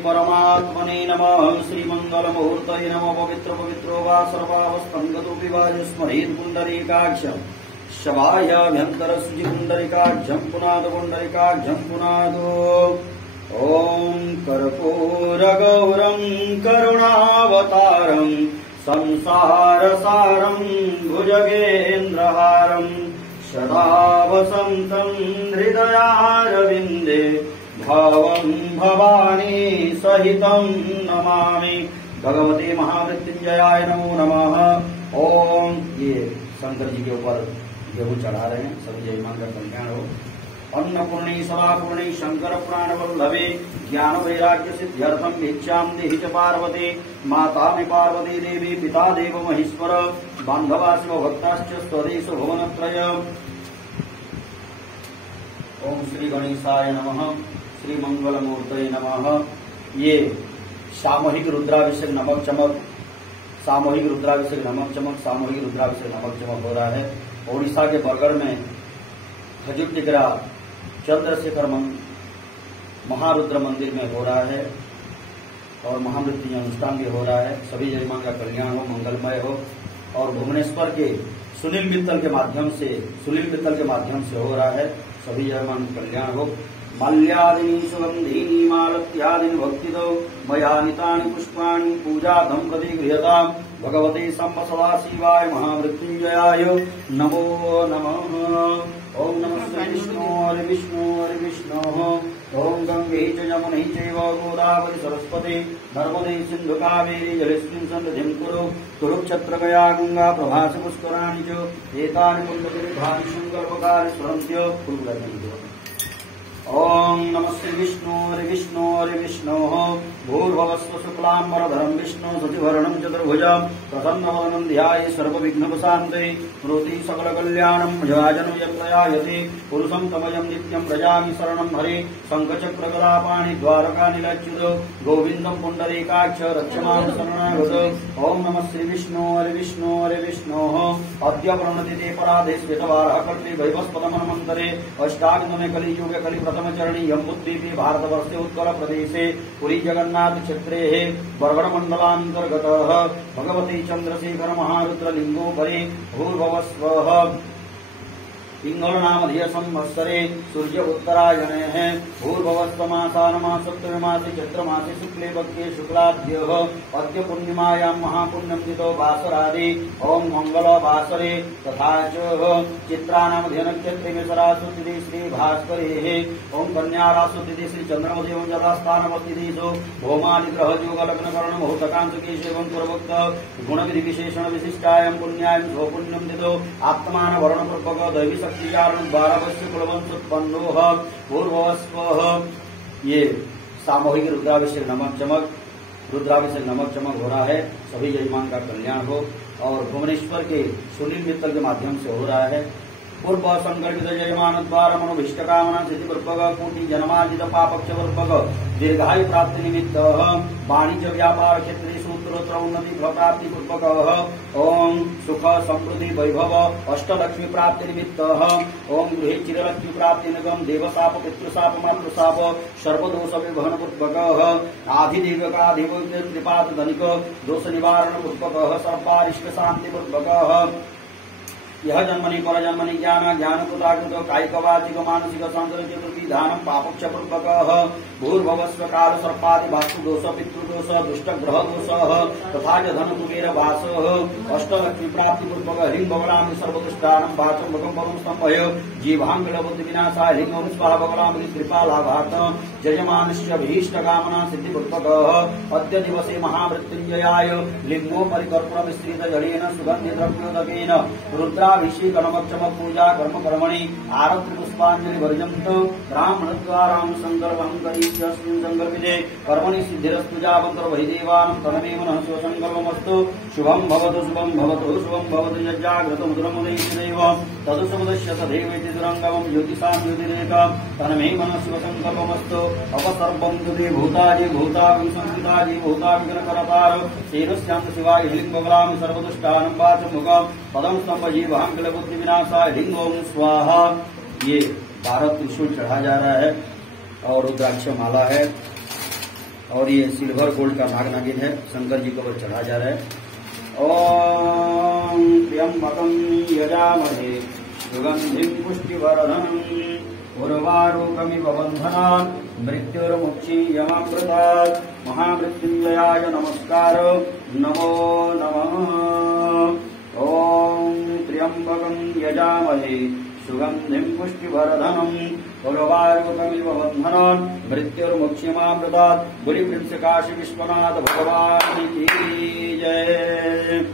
परमात्मने नमः। श्रीमंगलमुहूर्तये नमः। पवित्र पवित्रो वा सर्वावस्थंगतोऽपि वा स्मरेत् पुण्डरीकाक्षं शवायाभ्यन्तरशुचि पुण्डरीकाक्षं पुनाद पुण्डरीकाक्षं पुनाद। ॐ कर्पूरगौरं करुणावतारं संसारसारं भुजगेन्द्रहारं सदा वसन्तं हृदयारविन्दे भवं भवानी सहितं नमामि। भगवते महामृत्युंजयाय नमो नमः। ओम। ये शंकर जी के ऊपर गेहूं चढ़ा रहे हैं। सभी जय मां का कल्याण हो। अन्नपूर्णी सदापूर्णी शंकर प्राण वल्लभे ज्ञान वैराग्य सिद्ध्यर्थम भिक्षां देहि च पार्वती। माता मे पार्वती देवी पिता देव महेश्वर बांधवा शिव भक्ताश्च स्वदेश भुवनत्रय। ओम श्री गणेशाय नमः। श्री मंगलमूर्तये नमः। ये सामूहिक रुद्राभिषेक नमक चमक, सामूहिक रुद्राभिषेक नमक चमक, सामूहिक रुद्राभिषेक नमक चमक हो रहा है। ओडिशा के बरगढ़ में खजूर टिकरा चंद्रशेखर महारुद्र मंदिर में हो रहा है और महामृत्युंजय अनुष्ठान भी हो रहा है। सभी जय मां का कल्याण हो, मंगलमय हो। और भुवनेश्वर के सुनील मित्तल के माध्यम से हो रहा है। सभी जय मां का कल्याण हो। माल्यादीनि सुगंधीनि मालत्यादीनि भक्तिदो मया नीतानि पुष्पाणि पूजार्थं प्रतिगृह्यताम्। भगवते सम्ब सदाशिवाय महामृत्युंजयाय नमो नमः। ओम नमस्ते विष्णु हरे विष्णु हरे विष्णु। ओम गंगे च यमुने चैव गोदावरी सरस्वती नर्मदे सिंधु कावेरी जलेस्मिन् सन्निधिं कुरु। कुरुक्षेत्र गया गंगा प्रभास पुष्कराणि च एतानि पुण्यतीर्थानि संकल्पकानि स्मरन्त्य। ओम नमस्ते विष्णु हरे विष्णु हरे विष्णु। भूर्भुवस्व शुक्लांबरधरं विष्णु शशिवर्णं चतुर्भुजं प्रसन्नवदनं ध्याये सर्वविघ्नोपशान्तये। स्मृति सकलकल्याणं भजनं यत्प्रयायते पुरुषं तमयं नित्यं व्रजामि शरणं हरे। शङ्खचक्रगदापाणि द्वारकानिलच्युत गोविन्दं पुण्डरीकाक्ष रक्षमां शरणागत। ओम नमः श्री विष्णु हरे विष्णु हरे विष्णु। अद्य प्रणतिते पराधे श्वेतवारः कल्पे वैवस्पतमन्वन्तरे अष्टाविंशमे कलियुगे कलिप्रथम चरणी यमुद्वीपे भारतवर्षे उत्कल प्रदेशे पुरी जगन्नाथ क्षेत्रे बरगढ़ मंडलांतर्गतः भगवती चंद्रशेखर महारुद्र लिंगोपरि भूर्भुवस्वः पिंगल नामधेय संवत्सरे सूर्य उत्तरायणे भूर्भुवस्वमासानमासप्तमे मासे चैत्रमासे शुक्ले पक्षे शुक्लाभ्यः अद्य पूर्णिमायां महापुण्यं तिथौ वासरादि। ओम मंगल वासरे तथा च चित्रा नामधेय नक्षत्रे मेषराशुतिथि श्री भास्करेः। ओम कन्या राशुतिथि श्री चंद्रमधेय यथास्थानमस्तिथि भौमादि ग्रह योग लग्न करण मुहूर्तकांशकेश एवं पूर्वोक्त गुण विधि विशेषण विशिष्टायां पुण्यायां स्वपुण्यं तिथौ आत्मान वर्ण पूर्वक दैवी द्वारवश्य कुलवंशोत्पन्नोः भूर्भुवस्वः। ये सामूहिक रुद्राभिषेक नमक चमक हो रहा है। सभी यजमान का कल्याण हो। और भुवनेश्वर के सुनील मित्तल के माध्यम से हो रहा है। पूर्व संकल्पित जयमान द्वारा मनोभिष्ट कामना सिद्धि पूर्वक कोटि जन्मार्जित पापक्ष पूर्वक दीर्घायु प्राप्ति निमित्त वाणिज्य व्यापार क्षेत्रे सूत्रोत्तर उन्नति प्राप्ति पूर्वक ओम सुख समृद्धि वैभव अष्टलक्ष्मी प्राप्ति निमित्त ओम गृहे चिरलक्ष्मी प्राप्ति निगम देवशाप पितृशाप मातृशाप सर्वदोष विभन पूर्वक आधिदेवकाधिव त्रिपाद धनिक दोष निवारण पूर्वक सर्पारिष्ट शांति पूर्वक यह जन्मनि पर जन्मनि ज्ञान ज्ञान कृताकृत कायिक वाचिक मानसिक सौंदर्य चतुर्थी धानम पापक्ष पूर्वक भूर्भुवस्व काल सर्पादि वास्तु दोष पितृदोष दुष्ट ग्रह दोष तथा च धन कुबेर वास अष्टलक्ष्मी प्राप्ति पूर्वक ह्रीं बगलामि सर्वदुष्टानं वाचं भगं परं स्तंभय जीवांगल बुद्धि विनाशाय ह्रीं ओं स्वाहा बगलामि कृपा लाभार्थ जयमानस्य भीष्ट कामना सिद्धि पूर्वक अद्य दिवसे महामृत्युंजयाय लिंगो परिकर्पूर मिश्रित जलेन सुगंधि द्रव्योदकेन रुद्राभिषेक नमक चमक पूजा कर्म कर्मणि आरति पुष्पांजलि वर्जंत ब्राह्मणद्वारां संकल्पं करिष्यस्मिन् संकल्पिते कर्मणि सिद्धिरस्तु जावत्र वै देवानं तन्मे मनः स्वसंकल्पमस्तु। शुभं भवतु शुभं भवतु शुभं भवतु यज्जाग्रतमुद्रमुदैव तदुसमुदस्य तथैवेति दुरङ्गमं ज्योतिषां ज्योतिरेका तन्मे मनः स्वसंकल्पमस्तु। अपसर्पं तुते भूतानि भूतानि संस्कृतानि भूतानि गणकरतार तेनस्यां शिवाय ह्रीं बगलामि सर्वदुष्टानं वाचमुखं पदं स्तंभ जीवांगल बुद्धि विनाशाय ह्रीं ओं स्वाहा। ये 12 त्रिशूल चढ़ा जा रहा है और रुद्राक्ष माला है। और ये सिल्वर गोल्ड का नाग नागिन है, शंकर जी को ऊपर चढ़ा जा रहा है। ओम त्र्यंबकं यजामहे सुगंधिं पुष्टिवर्धनम् उर्वारुकमिव बन्धनात् मृत्युर्मुक्षीयमामृतात्। महामृत्युंजयाय नमस्कार, नमो नमः। ओम त्र्यंबकं यजामहे सुगंधिं पुष्टिवर्धनम् उर्वारुकमिव बन्धनात् मृत्युर्मुक्षीयमामृतात्। बोली प्रिंस काशी विश्वनाथ भगवान की जय।